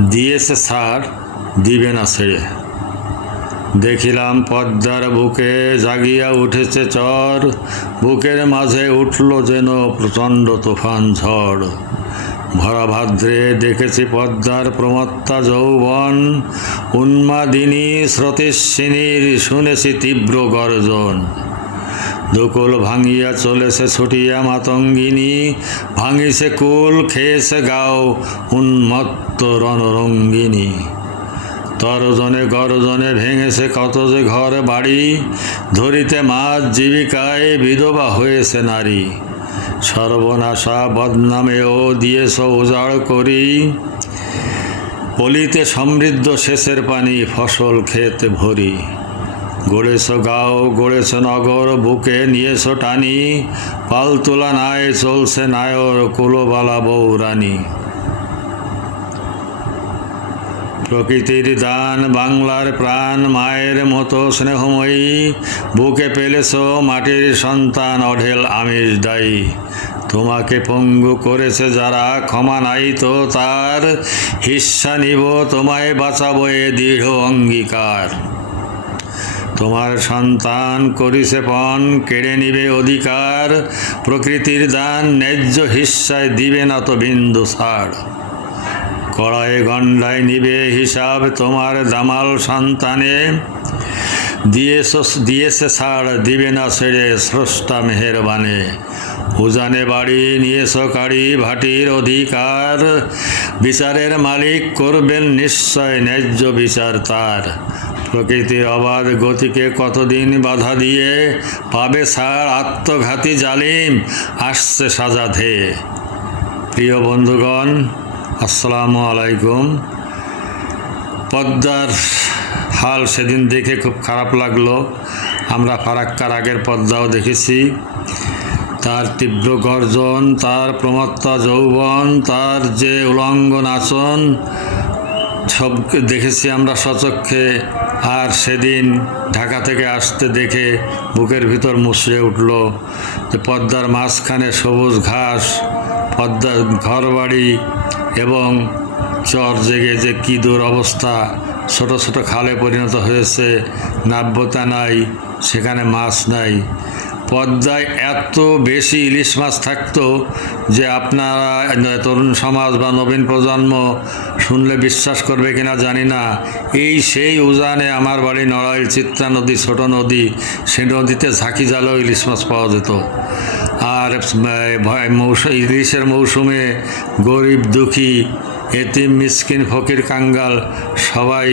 দিয়েছে সার দিবে না ছেড়ে। দেখিলাম পদ্মার বুকে জাগিয়া উঠেছে চর, বুকের মাঝে উঠল যেন প্রচণ্ড তুফান ঝড়। ভরা ভাদ্রে দেখেছি পদ্মার প্রমত্তা যৌবন, উন্মাদিনী স্রোতেশ্বিনীর শুনেছি তীব্র গর্জন। দুকুল ভাঙিয়া চলেছে ছুটিয়া মাতঙ্গিনী, ভাঙিছে কুল, খেয়েছে গাও উন্মত্ত রণরঙ্গিনী। তরজনে গরজনে ভেঙেছে কত যে ঘর বাড়ি, ধরিতে মাছ জীবিকায় বিধবা হয়েছে নারী। সর্বনাশা বদনামেও দিয়েছ উজাড় করি। পলিতে সমৃদ্ধ সেচের পানি, ফসল খেতে ভরি। গড়েছ গাও গড়েছ নগর, বুকে নিয়েছ টানি। পালতোলা নায় চলছে নায়র কুলোবালা বৌরানী প্রকৃতির দান, বাংলার প্রাণ, মায়ের মতো স্নেহময়ী। বুকে পেলেছ মাটির সন্তান, অঢেল আমিষ দায়ী। তোমাকে পঙ্গু করেছে যারা, ক্ষমা নাই তো তার। হিস্সা নিব, তোমায় বাঁচাবো এ দৃঢ় অঙ্গীকার। তোমার সন্তান করিছে পণ, কেড়ে নিবে অধিকার, প্রকৃতির দান ন্যায্য হিস্সায় দিবে না তো বিন্দু ছাড় কড়ায় গন্ডায় নিবে হিসাব তোমার দামাল সন্তানে দিয়েছ দিয়েছে ছাড় দিবে না ছেড়ে স্রষ্টা মেহেরবানে। উজানে বাড়ি নিয়েছ কারি ভাটির অধিকার। বিচারের মালিক করবেন নিশ্চয় ন্যায্য বিচার তার। প্রকৃতির অবাধ গতিকে কতদিন বাধা দিয়ে পাবে ছাড় আত্মঘাতী জালিম, আসছে সাজা ধেয়ে প্রিয় বন্ধুগণ, আসসালামু আলাইকুম। পদ্মার হাল সেদিন দেখে খুব খারাপ লাগল। আমরা ফারাক্কার আগের পদ্মাও দেখেছি। তার তীব্র গর্জন, তার প্রমত্তা যৌবন, তার যে উলঙ্গ নাচন সব দেখেছি আমরা সচক্ষে। আর সেদিন ঢাকা থেকে আসতে দেখে বুকের ভিতর মুসড়ে উঠল যে পদ্মার মাঝখানে সবুজ ঘাস পদ্মার ঘরবাড়ি এবং চর জেগে যে কী অবস্থা। ছোট ছোট খালে পরিণত হয়েছে, নাব্যতা নাই, সেখানে মাছ নাই। পদ্মায় এত বেশি ইলিশ মাছ থাকতো যে আপনারা তরুণ সমাজ বা নবীন প্রজন্ম শুনলে বিশ্বাস করবে কিনা জানি না। এই সেই উজানে আমার বাড়ি নড়াইল চিত্রা নদী, ছোট নদী, সে নদীতে ঝাঁকি জালেও ইলিশ মাছ পাওয়া যেত। আর মৌসুম ইলিশের মৌসুমে গরিব দুঃখী এতিম, মিসকিন, ফকির, কাঙ্গাল, সবাই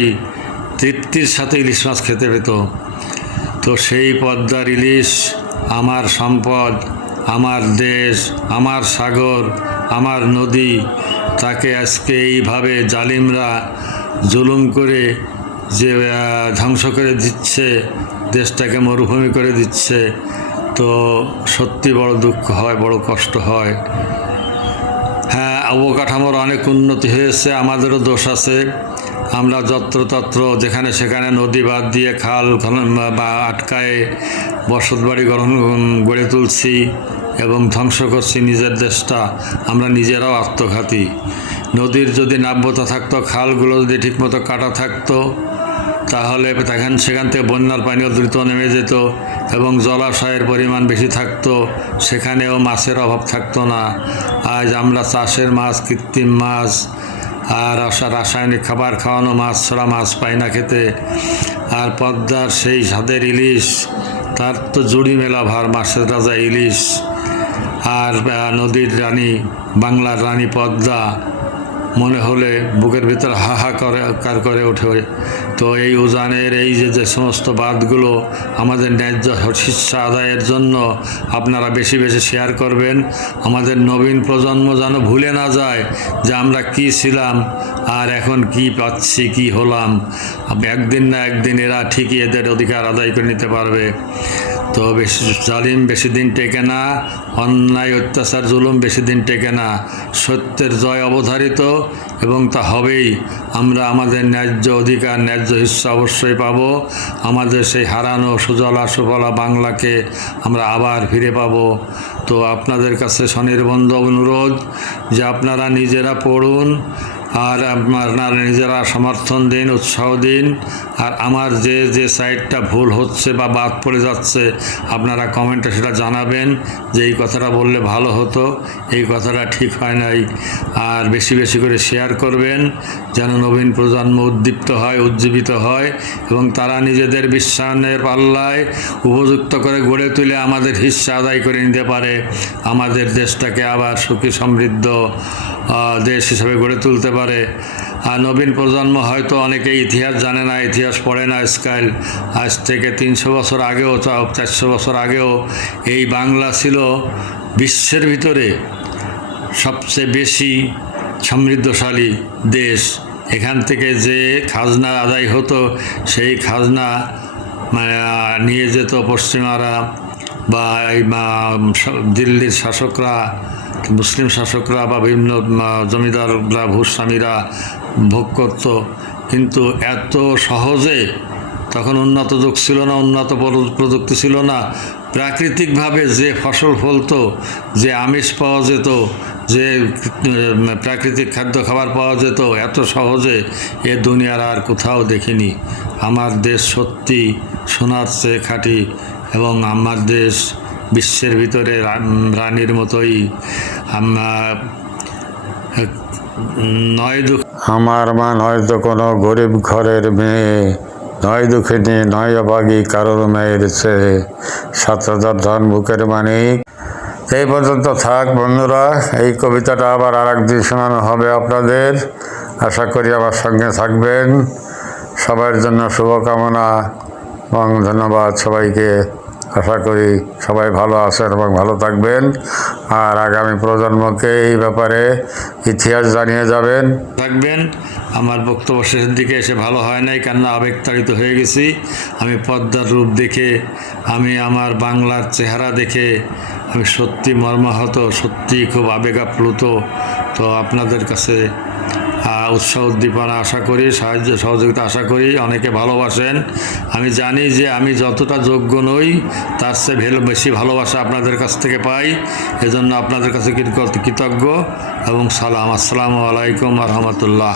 তৃপ্তির সাথে ইলিশ মাছ খেতে পেত। তো সেই পদ্মার ইলিশ, আমার সম্পদ, আমার দেশ, আমার সাগর, আমার নদী, তাকে আজকে এইভাবে জালিমরা জুলুম করে যে ধ্বংস করে দিচ্ছে, দেশটাকে মরুভূমি করে দিচ্ছে, তো সত্যি বড় দুঃখ হয়, বড় কষ্ট হ্যাঁ। অবকাঠামোর অনেক উন্নতি হয়েছে, আমাদেরও দোষ আছে। আমরা যত্রতত্র যেখানে সেখানে নদী বাদ দিয়ে খাল বা আটকায় বসত বাড়ি গ্রহণ গড়ে তুলছি এবং ধ্বংস করছি নিজের দেশটা, আমরা নিজেরাও আত্মঘাতী। নদীর যদি নাব্যতা থাকতো, খালগুলো যদি ঠিকমতো কাটা থাকতো তাহলে তখন সেখান থেকে বন্যার পানিও দ্রুত নেমে যেত এবং জলাশয়ের পরিমাণ বেশি থাকতো, সেখানেও মাছের অভাব থাকতো না। আজ আমরা চাষের মাছ, কৃত্রিম মাছ আর রাসায়নিক খাবার খাওয়ানো মাছ ছাড়া মাছ পাই না খেতে। আর পদ্মার সেই স্বাদের ইলিশ, তার তো জুড়ি মেলা ভার, মাছের রাজা ইলিশ। আর নদীর রানী, বাংলার রানী পদ্মা মনে হলে বুকের ভিতর হাহা করে, কার করে ওঠে তো এই উজানের এই যে যে সমস্ত বাদগুলো আমাদের ন্যায্য শিক্ষা আদায়ের জন্য আপনারা বেশি বেশি শেয়ার করবেন। আমাদের নবীন প্রজন্ম যেন ভুলে না যায় যে আমরা কি ছিলাম আর এখন কি পাচ্ছি, কি হলাম। একদিন না একদিন এরা ঠিকই এদের অধিকার আদায় করে নিতে পারবে। তো বেশি জালিম বেশি দিন টেকে না, অন্যায়, অত্যাচার, জুলুম বেশি দিন টেকে না। সত্যের জয় অবধারিত এবং তা হবেই। আমরা আমাদের ন্যায্য অধিকার, ন্যায্য হিস্সা অবশ্যই পাব। আমাদের সেই হারানো, সুজলা, সুফলা বাংলাকে আমরা আবার ফিরে পাব। তো আপনাদের কাছে স্বনির্বন্ধ অনুরোধ যে আপনারা নিজেরা পড়ুন আর আপনারা নিজেরা সমর্থন দিন, উৎসাহ দিন। আর আমার যে যে সাইডটা ভুল হচ্ছে বা বাদ পড়ে যাচ্ছে, আপনারা কমেন্টে সেটা জানাবেন যে এই কথাটা বললে ভালো হতো, এই কথাটা ঠিক হয় নাই। আর বেশি বেশি করে শেয়ার করবেন, যেন নবীন প্রজন্ম উদ্দীপ্ত হয়, উজ্জীবিত হয়, এবং তারা নিজেদের বিশ্বায়নের পাল্লায় উপযুক্ত করে গড়ে তুলে আমাদের হিস্সা আদায় করে নিতে পারে। আমাদের দেশটাকে আবার সুখী, সমৃদ্ধ দেশ হিসেবে গড়ে তুলতে পারে। আর নবীন প্রজন্ম হয়তো অনেকে ইতিহাস জানে না, ইতিহাস পড়ে না স্কাইল। আজ থেকে তিনশো বছর আগেও চারশো বছর আগেও এই বাংলা ছিল বিশ্বের ভিতরে সবচেয়ে বেশি সমৃদ্ধশালী দেশ। এখান থেকে যে খাজনা আদায় হতো, সেই খাজনা মানে নিয়ে যেত পশ্চিমারা। বা এই দিল্লির শাসকরা, মুসলিম শাসকরা বা বিভিন্ন জমিদাররা, ভূস্বামীরা ভোগ করত। কিন্তু এত সহজে তখন উন্নত যুগ ছিল না, উন্নত প্রযুক্তি ছিল না। প্রাকৃতিকভাবে যে ফসল ফলতো, যে আমিষ পাওয়া যেত, যে প্রাকৃতিক খাদ্য খাবার পাওয়া যেত, এত সহজে এ দুনিয়ার আর কোথাও দেখিনি। আমার দেশ সত্যি সোনার চেয়ে খাঁটি এবং আমার দেশ বিশ্বের ভিতরে রানীর মতোই আমরা, নয় দুঃখ আমার মান হয়তো কোনো গরিব ঘরের মেয়ে, নয় দুঃখিনী নয় অভাগী কারোর মেয়ের চেয়ে সাত হাজার ধন বুকের মানিক। এই পর্যন্ত থাক বন্ধুরা, এই কবিতাটা আবার আর একদিন শোনানো হবে আপনাদের। আশা করি আমার সঙ্গে থাকবেন। সবার জন্য শুভকামনা এবং ধন্যবাদ সবাইকে। আশা করি সবাই ভালো আছেন এবং ভালো থাকবেন। আর আগামী প্রজন্মকে এই ব্যাপারে ইতিহাস জানিয়ে যাবেন। থাকবেন। আমার বক্তব্য শেষের দিকে এসে ভালো হয় নাই, কেননা আবেগতাড়িত হয়ে গেছি। আমি পদ্মার রূপ দেখে, আমি আমার বাংলার চেহারা দেখে, আমি সত্যি মর্মাহত, সত্যি খুব আবেগাপ্লুত। তো আপনাদের কাছে উৎসাহ উদ্দীপনা আশা করি, সাহায্য, সহযোগিতা আশা করি, অনেকে ভালোবাসেন। আমি জানি যে আমি যতটা যোগ্য নই, তার চেয়ে ভেলো, বেশি ভালোবাসা আপনাদের কাছ থেকে পাই। এজন্য আপনাদের কাছে কৃতজ্ঞ এবং সালাম। আসসালামু আলাইকুম রহমতুল্লাহ।